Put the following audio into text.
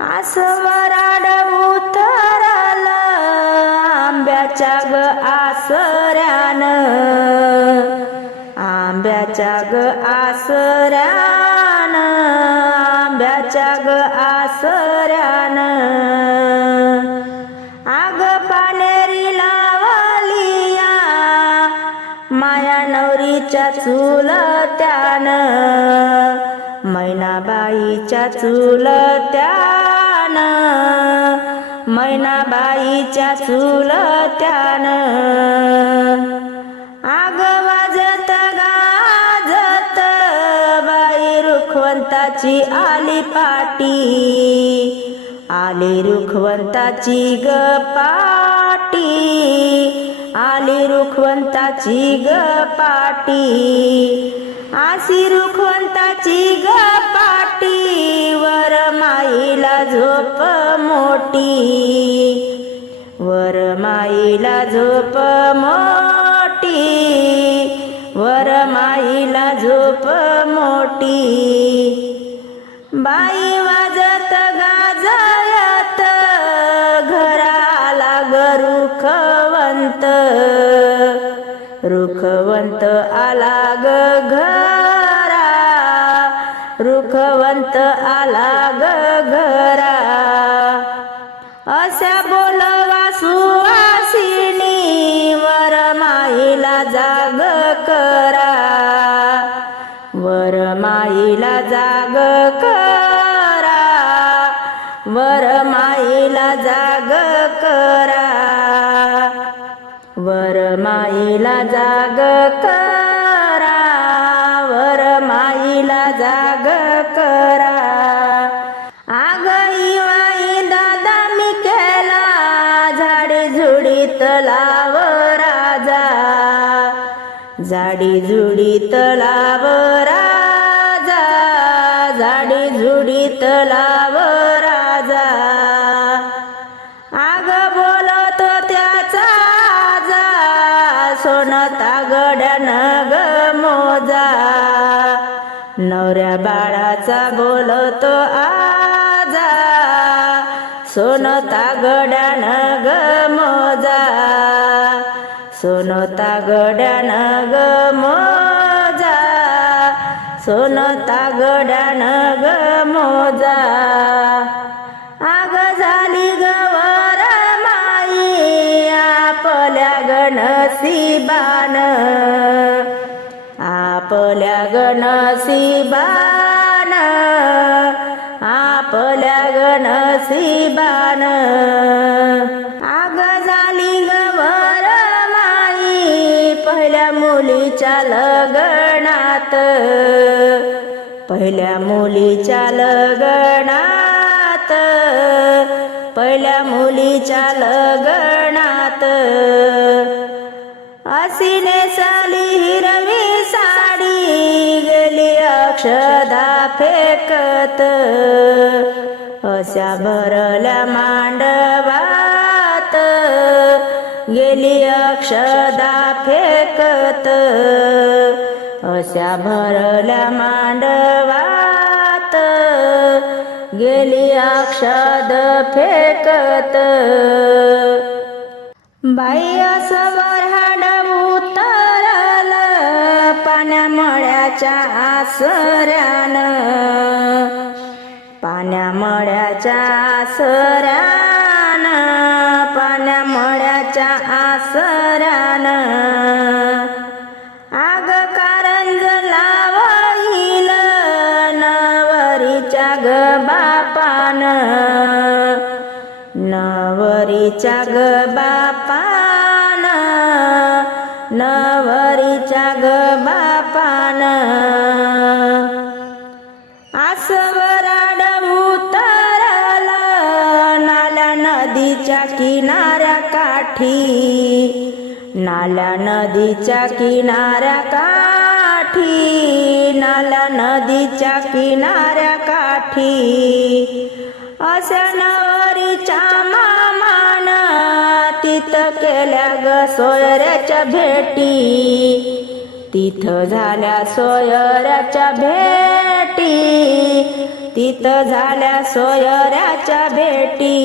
आसवराड उतरल आंब्याच्या ग आसऱ्यान. आंब्याच्या ग आसऱ्यान आंब्याच्या ग आसऱ्यान. आग पानेरी लावलिया माया नवरीच्या चुलत्यान. बाईच्या चुलत्यान मैनाबाईच्या चुलत्यान. आग वाजत गाजत बाई रुखवंताची आली पाटी. आली रुखवंताची ग पाटी. आली रुखवंताची ग पाटी. आसी रुखवंताची झोप मोठी. वर माईला झोप मोठी. वर माईला झोप मोठी. बाई वाजत गाजत घराला ग रुखवंत. रुखवंत आला ग घरा. रुखवंत आला ग वर माईला जाग करा. वर माईला जाग करा. वर माईला जाग करा. आग वाई दादा मी केला झाडी झुडीत लाव राजा. झाडी झुडीत लाव राजा झाडी झुडीत लाव राजा. आग बोलतो त्याचा आजा. सोनता गड्यान ग मोजा. नवऱ्या बाळाचा बोलतो आजा. सोनता गड्यान ग मोजा. सोनता गड्यान ग मोजा. सोनता गड्यान ग मोजा. आग झाली गवर माई आपल्या गणसीबान. आपल्या गणसीबान आपल्या गणसीबान. आग लग्नात पहिल्या मुलीच्या लग्नात पहिल्या मुलीच्या लग्नात. असिने साली हिरवी साडी गेली अक्षदा फेकत. अशा भरल्या मांडव अशा भरल्या मांडवात गेली अक्षद फेकत. बाई असं वऱ्हाड उतरल पाण्या मळ्याच्या आसऱ्यान पाण्या नवरीच्या ग बापान नवरीच्या ग बापान. आसवराड उतरल नाल्या नदीच्या किनाऱ्या काठी. नाला नदीच्या किनाऱ्या काठी नाला नदीच्या किनाऱ्या काठी. अशा गेल्या ग सोयऱ्याच्या भेटी. तिथं झाल्या सोयऱ्याच्या भेटी. तिथं झाल्या सोयऱ्याच्या भेटी.